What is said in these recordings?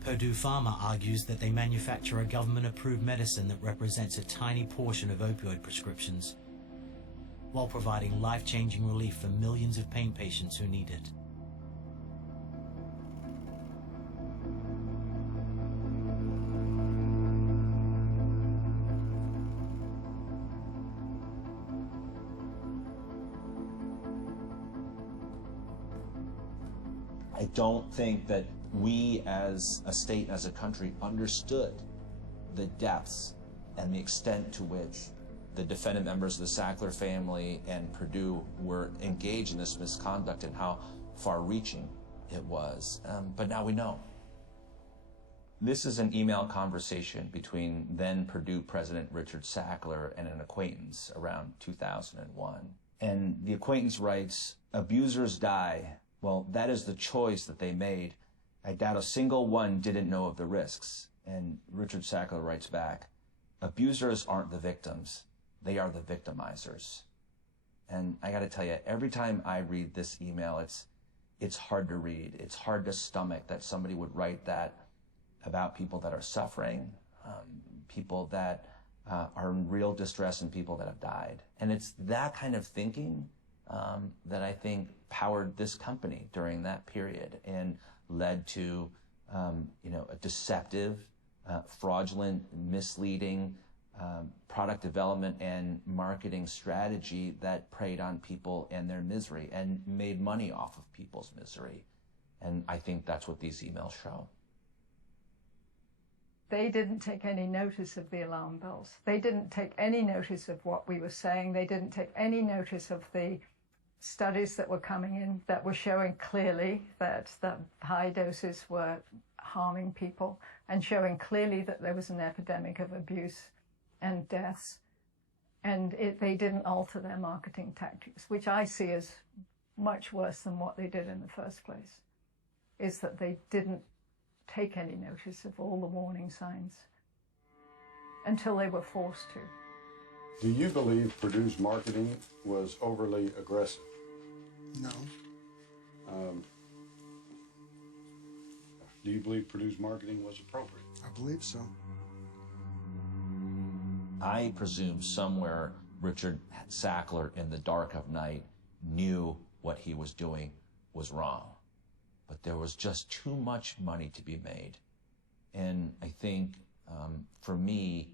Purdue Pharma argues that they manufacture a government-approved medicine that represents a tiny portion of opioid prescriptions, while providing life-changing relief for millions of pain patients who need it. I don't think that we as a state, as a country, understood the depths and the extent to which the defendant members of the Sackler family and Purdue were engaged in this misconduct and how far-reaching it was. But now we know. This is an email conversation between then Purdue President Richard Sackler and an acquaintance around 2001. And the acquaintance writes, "Abusers die. Well, that is the choice that they made. I doubt a single one didn't know of the risks." And Richard Sackler writes back, "Abusers aren't the victims. They are the victimizers." And I got to tell you, every time I read this email, it's hard to read. It's hard to stomach that somebody would write that about people that are suffering, people that are in real distress, and people that have died. And it's that kind of thinking that I think powered this company during that period and led to, a deceptive, fraudulent, misleading product development and marketing strategy that preyed on people and their misery and made money off of people's misery. And I think that's what these emails show. They didn't take any notice of the alarm bells. They didn't take any notice of what we were saying. They didn't take any notice of the studies that were coming in that were showing clearly that the high doses were harming people and showing clearly that there was an epidemic of abuse and deaths. And they didn't alter their marketing tactics, which I see as much worse than what they did in the first place, is that they didn't take any notice of all the warning signs until they were forced to. Do you believe Purdue's marketing was overly aggressive? No. Do you believe Purdue's marketing was appropriate? I believe so. I presume somewhere Richard Sackler in the dark of night knew what he was doing was wrong. But there was just too much money to be made. And I think for me,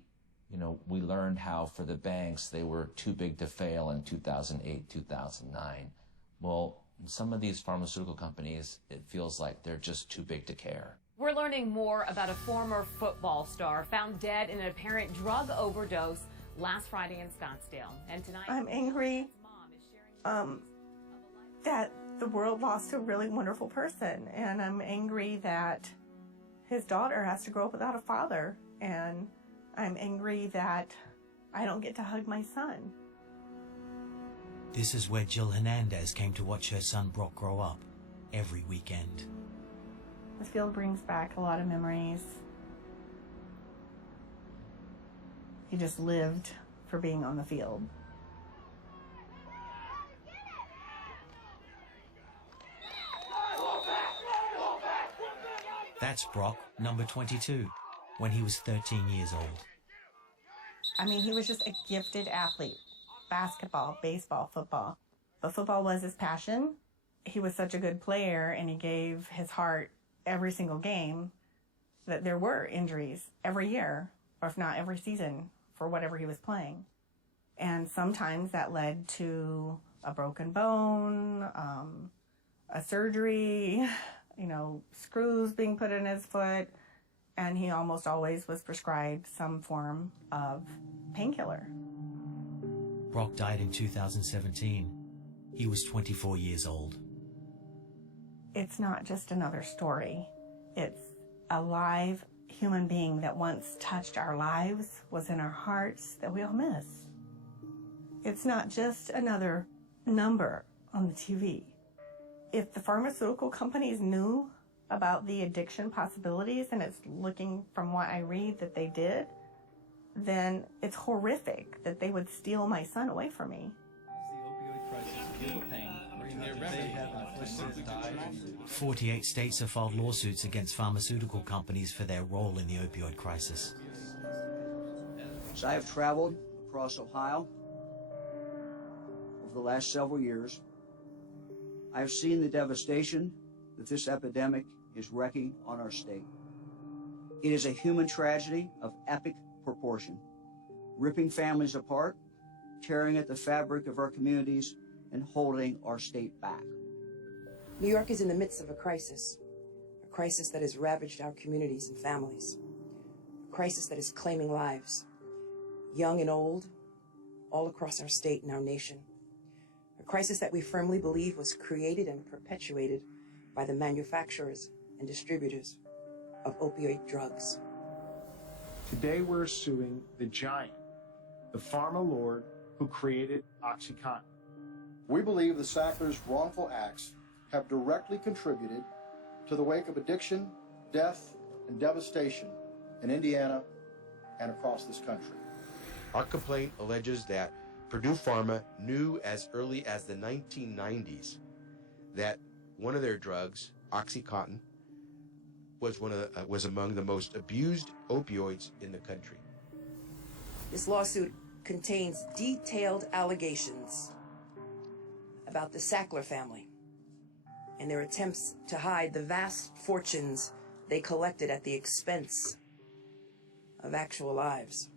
we learned how for the banks, they were too big to fail in 2008, 2009. Well, some of these pharmaceutical companies, it feels like they're just too big to care. We're learning more about a former football star found dead in an apparent drug overdose last Friday in Scottsdale. And tonight, I'm angry that the world lost a really wonderful person, and I'm angry that his daughter has to grow up without a father, and I'm angry that I don't get to hug my son. This is where Jill Hernandez came to watch her son Brock grow up every weekend. The field brings back a lot of memories. He just lived for being on the field. That's Brock, number 22, when he was 13 years old. I mean, he was just a gifted athlete. Basketball, baseball, football. But football was his passion. He was such a good player, and he gave his heart every single game, that there were injuries every year, or if not every season, for whatever he was playing. And sometimes that led to a broken bone, a surgery, screws being put in his foot, and he almost always was prescribed some form of painkiller. Brock died in 2017. He was 24 years old. It's not just another story. It's a live human being that once touched our lives, was in our hearts, that we all miss. It's not just another number on the TV. If the pharmaceutical companies knew about the addiction possibilities, and it's looking from what I read that they did, then it's horrific that they would steal my son away from me. The opioid crisis, feel the pain, bring their remedy. 48 states have filed lawsuits against pharmaceutical companies for their role in the opioid crisis. As I have traveled across Ohio over the last several years, I have seen the devastation that this epidemic is wreaking on our state. It is a human tragedy of epic proportion, ripping families apart, tearing at the fabric of our communities, and holding our state back. New York is in the midst of a crisis that has ravaged our communities and families, a crisis that is claiming lives, young and old, all across our state and our nation, a crisis that we firmly believe was created and perpetuated by the manufacturers and distributors of opioid drugs. Today we're suing the giant, the pharma lord who created OxyContin. We believe the Sacklers' wrongful acts have directly contributed to the wake of addiction, death, and devastation in Indiana and across this country. Our complaint alleges that Purdue Pharma knew as early as the 1990s that one of their drugs, OxyContin, was among the most abused opioids in the country. This lawsuit contains detailed allegations about the Sackler family and their attempts to hide the vast fortunes they collected at the expense of actual lives.